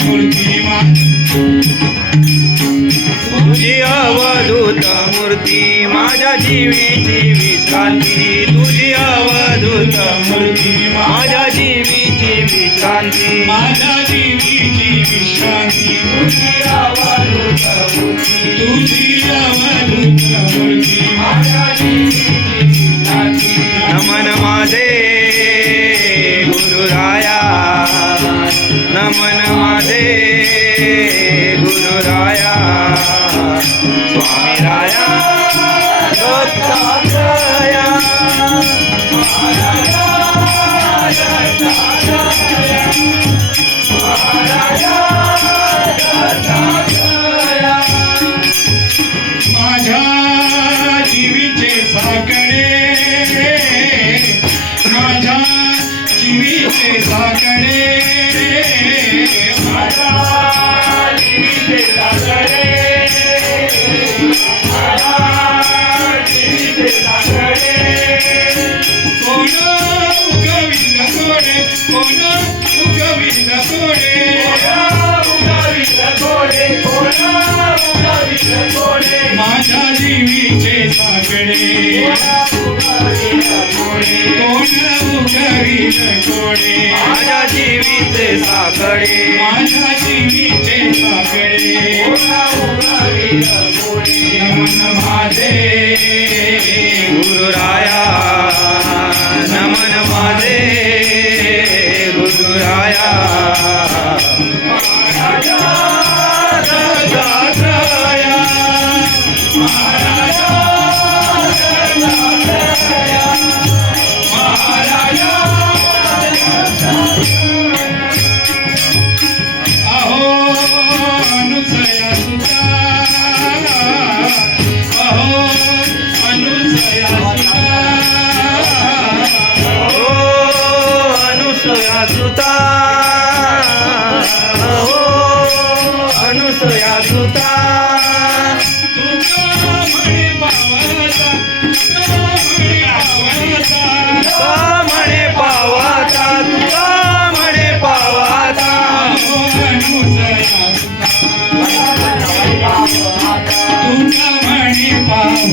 मूर्ती मा तुझी अवधूत मूर्ती माझ्या जीवीची विश्रांती तुझी अवधूत मूर्ती माझ्या जीवी विश्रांती माझ्या जीवीची विश्रांती तुझी अवधूत मूर्ती तुझी अवधूत मूर्ती माझ्या जीवीची विश्रांती नमन माझे गुरुराया। नमन माझे गुरुराया। स्वामी राया माझ्या जीवीचे साकडे. माझ्या जीवीचे साकडे. माझ्या जीविते लागले माझ्या जीविते कोण उगविल कोडे कोण? उगविल कोडे माझ्या जीवीचे साकडे कोडे माझ्या जीवीचे साकडे माझ्या जीवीचे साकडे नमन माझे गुरुराया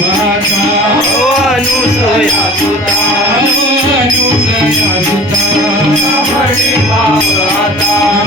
अहो अनुसया सुता अनुसया सुता अहो